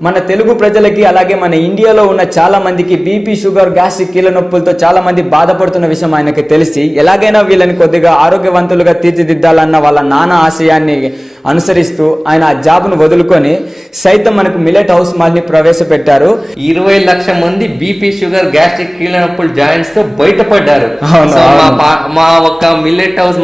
మన తెలుగు ప్రజలకి అలాగే మన ఇండియాలో ఉన్న చాలా మందికి బీపీ షుగర్ గ్యాస్ట్రిక్ కీళ్ళ నొప్పులతో చాలా మంది బాధపడుతున్న విషయం ఆయనకి తెలిసి ఎలాగైనా వీళ్ళని కొద్దిగా ఆరోగ్యవంతులుగా తీర్చిదిద్దాలన్న వాళ్ళ నాన్న ఆశయాన్ని అనుసరిస్తూ ఆయన ఆ జాబ్ను వదులుకొని సైతం మనకు మిలెట్ హౌస్ మాల్ని ప్రవేశపెట్టారు. ఇరవై లక్ష మంది బీపీ షుగర్ గ్యాస్ట్రిక్ కీళ్ళ నొప్పులు జాయింట్స్తో బయటపడ్డారు మా ఒక్క millet house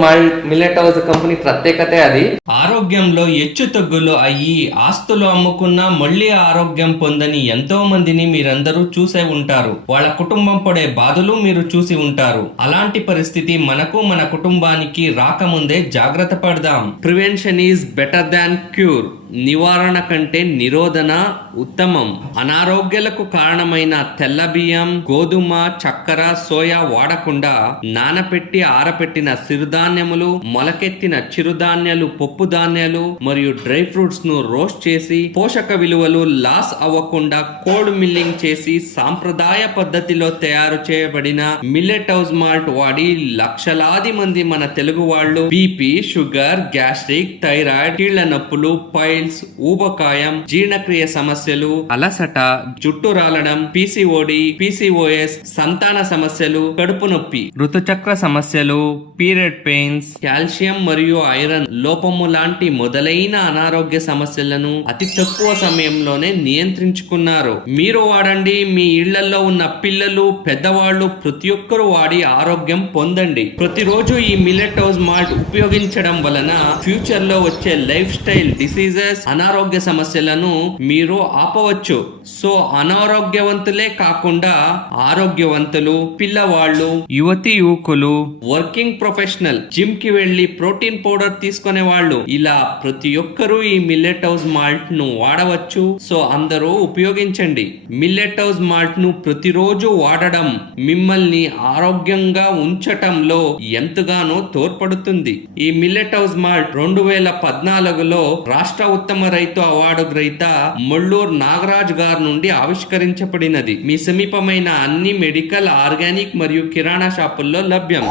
millet house company ప్రత్యేకతే అది. ఆరోగ్యంలో హెచ్చు తగ్గులు అయ్యి ఆస్తులు అమ్ముకున్నా మళ్ళీ ఆరోగ్యం పొందని ఎంతో మందిని మీరందరూ చూసే ఉంటారు. వాళ్ళ కుటుంబం పడే బాధలు మీరు చూసి ఉంటారు. అలాంటి పరిస్థితి మనకు మన కుటుంబానికి రాకముందే జాగ్రత్త పడదాం. Prevention is better than cure నివారణ కంటే నిరోధన ఉత్తమం. అనారోగ్యాలకు కారణమైన తెల్ల బియ్యం గోధుమ చక్కెర సోయా వాడకుండా నానపెట్టి ఆరపెట్టిన సిరుధాన్యములు మొలకెత్తిన చిరుధాన్యాలు పప్పు ధాన్యాలు మరియు డ్రై ఫ్రూట్స్ను రోస్ట్ చేసి పోషక విలువలు లాస్ అవ్వకుండా కోల్డ్ మిల్లింగ్ చేసి సాంప్రదాయ పద్ధతిలో తయారు చేయబడిన మిల్లెట్ హౌస్ మాల్ట్ వాడి లక్షలాది మంది మన తెలుగు వాళ్ళు బీపీ షుగర్ గ్యాస్ట్రిక్ థైరాయిడ్ కీళ్ళ నొప్పులు పైల్స్ ఊబకాయం జీర్ణక్రియ సమస్యలు అలసట జుట్టు రాలడం పీసీఓడి పీసీఓఎస్ సంతాన సమస్యలు కడుపు నొప్పి ఋతుచక్ర సమస్యలు పీరియడ్ పెయిన్స్ కాల్షియం మరియు ఐరన్ లోపము లాంటి మొదలైన అనారోగ్య సమస్యలను అతి తక్కువ సమయంలోనే నియంత్రించుకున్నారు. మీరు వాడండి మీ ఇళ్ళలో ఉన్న పిల్లలు పెద్దవాళ్ళు ప్రతి ఒక్కరూ వాడి ఆరోగ్యం పొందండి. ప్రతిరోజు ఈ మిల్లెట్ హౌస్ మాల్ట్ ఉపయోగించడం వలన ఫ్యూచర్లో వచ్చే లైఫ్ స్టైల్ డిసీజెస్ అనారోగ్య సమస్యలను మీరు ఆపవచ్చు. సో అనారోగ్యవంతులే కాకుండా ఆరోగ్యవంతులు పిల్లవాళ్ళు యువతి యువకులు వర్కింగ్ ప్రొఫెషనల్ జిమ్కి వెళ్ళి ప్రోటీన్ పౌడర్ తీసుకునే వాళ్ళు ఇలా ప్రతి ఒక్కరూ ఈ మిల్లెట్ హౌస్ మాల్ట్ను వాడవచ్చు. సో అందరూ ఉపయోగించండి. మిల్లెట్ హౌస్ మాల్ట్ను ప్రతిరోజు వాడడం మిమ్మల్ని ఆరోగ్యంగా ఉంచటంలో ఎంతగానో తోడ్పడుతుంది. ఈ మిల్లెట్ హౌస్ మాల్ట్ రెండు వేల పద్నాలుగులో రాష్ట్ర ఉత్తమ రైతు అవార్డు గ్రహీత మొల్లూరు నాగరాజ్ గారి నుండి ఆవిష్కరించబడినది. మీ సమీపమైన అన్ని మెడికల్ ఆర్గానిక్ మరియు కిరాణా షాపుల్లో లభ్యం.